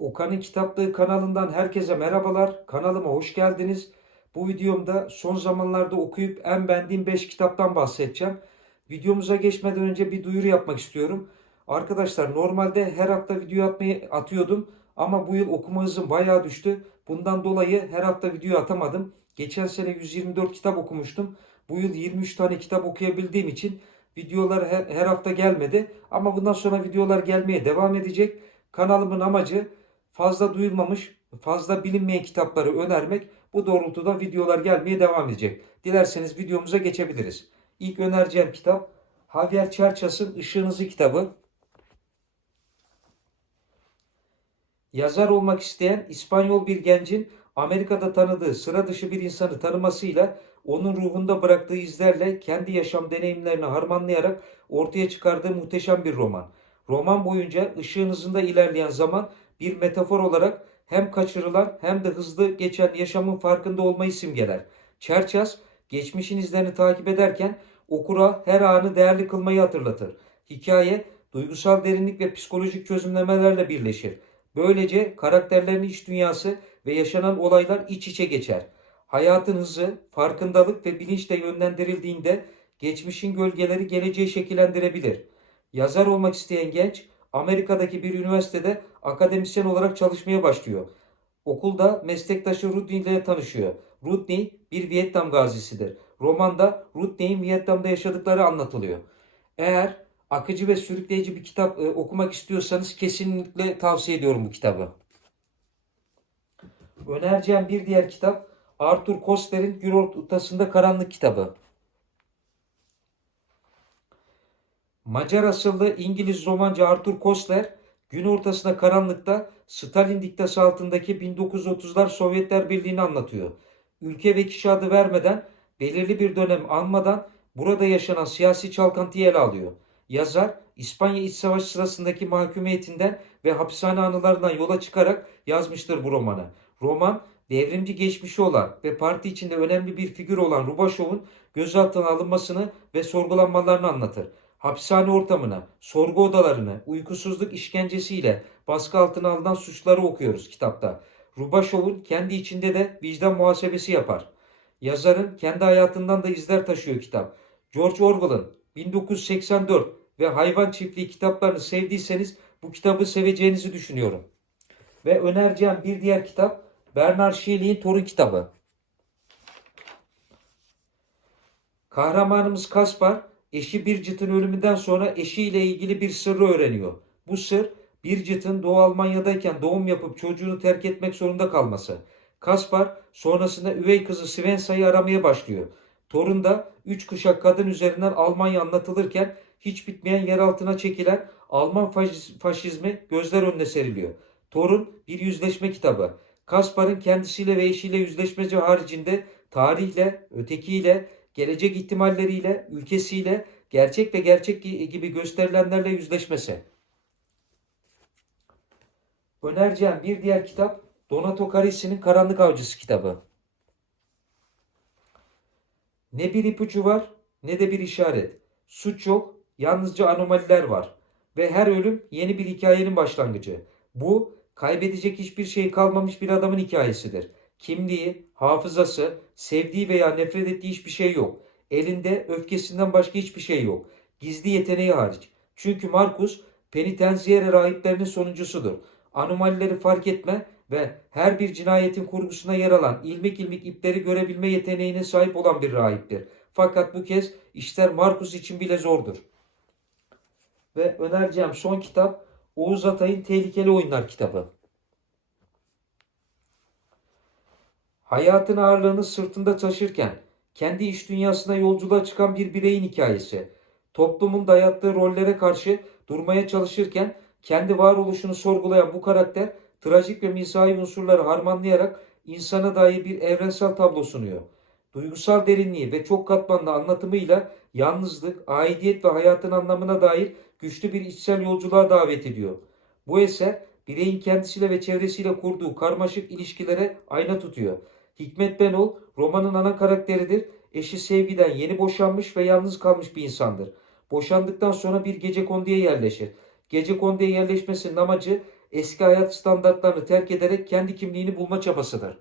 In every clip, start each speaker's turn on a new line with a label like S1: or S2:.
S1: Okan'ın Kitaplığı kanalından herkese merhabalar. Kanalıma hoş geldiniz. Bu videomda son zamanlarda okuyup en beğendiğim 5 kitaptan bahsedeceğim. Videomuza geçmeden önce bir duyuru yapmak istiyorum. Arkadaşlar normalde her hafta video atmayı atıyordum ama bu yıl okuma hızım bayağı düştü. Bundan dolayı her hafta video atamadım. Geçen sene 124 kitap okumuştum. Bu yıl 23 tane kitap okuyabildiğim için videolar her, her hafta gelmedi. Ama bundan sonra videolar gelmeye devam edecek. Kanalımın amacı fazla duyulmamış, fazla bilinmeyen kitapları önermek. Bu doğrultuda videolar gelmeye devam edecek. Dilerseniz videomuza geçebiliriz. İlk önereceğim kitap Javier Çerças'ın Işığınızı kitabı. Yazar olmak isteyen İspanyol bir gencin Amerika'da tanıdığı sıra dışı bir insanı tanımasıyla onun ruhunda bıraktığı izlerle kendi yaşam deneyimlerini harmanlayarak ortaya çıkardığı muhteşem bir roman. Roman boyunca ışığın hızında ilerleyen zaman bir metafor olarak hem kaçırılan hem de hızlı geçen yaşamın farkında olmayı simgeler. Çerças, geçmişin izlerini takip ederken okura her anı değerli kılmayı hatırlatır. Hikaye, duygusal derinlik ve psikolojik çözümlemelerle birleşir. Böylece karakterlerin iç dünyası ve yaşanan olaylar iç içe geçer. Hayatın hızı, farkındalık ve bilinçle yönlendirildiğinde geçmişin gölgeleri geleceği şekillendirebilir. Yazar olmak isteyen genç Amerika'daki bir üniversitede akademisyen olarak çalışmaya başlıyor. Okulda meslektaşı Rudney ile tanışıyor. Rudney bir Vietnam gazisidir. Romanda Rudney'in Vietnam'da yaşadıkları anlatılıyor. Eğer akıcı ve sürükleyici bir kitap e, okumak istiyorsanız kesinlikle tavsiye ediyorum bu kitabı. Önereceğim bir diğer kitap Arthur Koster'in Gün Ortasında Karanlık kitabı. Macar asıllı İngiliz romancı Arthur Koestler gün ortasında karanlıkta Stalin diktası altındaki 1930'lar Sovyetler Birliği'ni anlatıyor. Ülke ve kişi adı vermeden belirli bir dönem almadan burada yaşanan siyasi çalkantıyı ele alıyor. Yazar İspanya İç Savaşı sırasındaki mahkumiyetinden ve hapishane anılarından yola çıkarak yazmıştır bu romanı. Roman devrimci geçmişi olan ve parti içinde önemli bir figür olan Rubaşov'un gözaltına alınmasını ve sorgulanmalarını anlatır hapishane ortamına, sorgu odalarını, uykusuzluk işkencesiyle baskı altına alınan suçları okuyoruz kitapta. Rubaşov'un kendi içinde de vicdan muhasebesi yapar. Yazarın kendi hayatından da izler taşıyor kitap. George Orwell'ın 1984 ve Hayvan Çiftliği kitaplarını sevdiyseniz bu kitabı seveceğinizi düşünüyorum. Ve önereceğim bir diğer kitap Bernard Shelley'in Torun kitabı. Kahramanımız Kaspar eşi Birgit'in ölümünden sonra eşiyle ilgili bir sırrı öğreniyor. Bu sır Birgit'in Doğu Almanya'dayken doğum yapıp çocuğunu terk etmek zorunda kalması. Kaspar sonrasında üvey kızı Svensa'yı aramaya başlıyor. Torun da üç kuşak kadın üzerinden Almanya anlatılırken hiç bitmeyen yer altına çekilen Alman faşiz- faşizmi gözler önüne seriliyor. Torun bir yüzleşme kitabı. Kaspar'ın kendisiyle ve eşiyle yüzleşmeci haricinde tarihle, ötekiyle, gelecek ihtimalleriyle, ülkesiyle, gerçek ve gerçek gibi gösterilenlerle yüzleşmesi. Önereceğim bir diğer kitap Donato Carisi'nin Karanlık Avcısı kitabı. Ne bir ipucu var ne de bir işaret. Suç yok, yalnızca anomaliler var. Ve her ölüm yeni bir hikayenin başlangıcı. Bu kaybedecek hiçbir şey kalmamış bir adamın hikayesidir. Kimliği, hafızası, sevdiği veya nefret ettiği hiçbir şey yok. Elinde öfkesinden başka hiçbir şey yok. Gizli yeteneği hariç. Çünkü Markus penitensiyere rahiplerinin sonuncusudur. Anomalileri fark etme ve her bir cinayetin kurgusuna yer alan ilmik ilmik ipleri görebilme yeteneğine sahip olan bir rahiptir. Fakat bu kez işler Markus için bile zordur. Ve önereceğim son kitap Oğuz Atay'ın Tehlikeli Oyunlar kitabı. Hayatın ağırlığını sırtında taşırken kendi iş dünyasına yolculuğa çıkan bir bireyin hikayesi. Toplumun dayattığı rollere karşı durmaya çalışırken kendi varoluşunu sorgulayan bu karakter trajik ve mizahi unsurları harmanlayarak insana dair bir evrensel tablo sunuyor. Duygusal derinliği ve çok katmanlı anlatımıyla yalnızlık, aidiyet ve hayatın anlamına dair güçlü bir içsel yolculuğa davet ediyor. Bu eser bireyin kendisiyle ve çevresiyle kurduğu karmaşık ilişkilere ayna tutuyor. Hikmet Benol romanın ana karakteridir. Eşi sevgiden yeni boşanmış ve yalnız kalmış bir insandır. Boşandıktan sonra bir gece konduya yerleşir. Gece konduya yerleşmesinin amacı eski hayat standartlarını terk ederek kendi kimliğini bulma çabasıdır.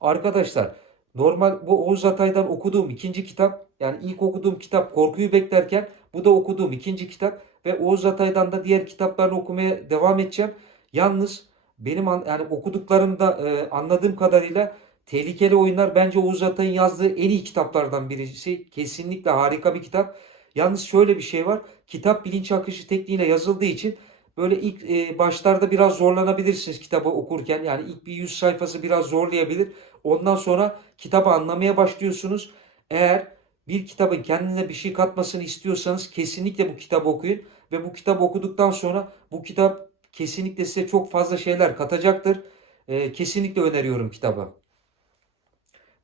S1: Arkadaşlar normal bu Oğuz Atay'dan okuduğum ikinci kitap yani ilk okuduğum kitap Korkuyu Beklerken bu da okuduğum ikinci kitap ve Oğuz Atay'dan da diğer kitaplarını okumaya devam edeceğim. Yalnız benim an- yani okuduklarımda e, anladığım kadarıyla Tehlikeli Oyunlar bence Oğuz Atay'ın yazdığı en iyi kitaplardan birisi. Kesinlikle harika bir kitap. Yalnız şöyle bir şey var. Kitap bilinç akışı tekniğiyle yazıldığı için böyle ilk e, başlarda biraz zorlanabilirsiniz kitabı okurken. Yani ilk bir 100 sayfası biraz zorlayabilir. Ondan sonra kitabı anlamaya başlıyorsunuz. Eğer bir kitabın kendine bir şey katmasını istiyorsanız kesinlikle bu kitabı okuyun. Ve bu kitabı okuduktan sonra bu kitap kesinlikle size çok fazla şeyler katacaktır. E, kesinlikle öneriyorum kitabı.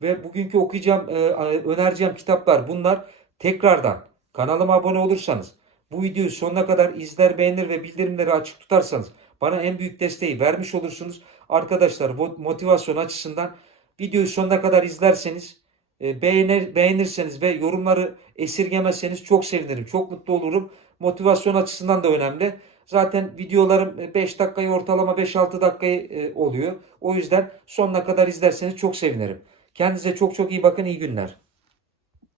S1: Ve bugünkü okuyacağım, e, önereceğim kitaplar bunlar. Tekrardan kanalıma abone olursanız, bu videoyu sonuna kadar izler, beğenir ve bildirimleri açık tutarsanız bana en büyük desteği vermiş olursunuz. Arkadaşlar mo- motivasyon açısından videoyu sonuna kadar izlerseniz, e, beğenir, beğenirseniz ve yorumları esirgemezseniz çok sevinirim, çok mutlu olurum. Motivasyon açısından da önemli. Zaten videolarım e, 5 dakikayı ortalama 5-6 dakikayı e, oluyor. O yüzden sonuna kadar izlerseniz çok sevinirim. Kendinize çok çok iyi bakın, iyi günler.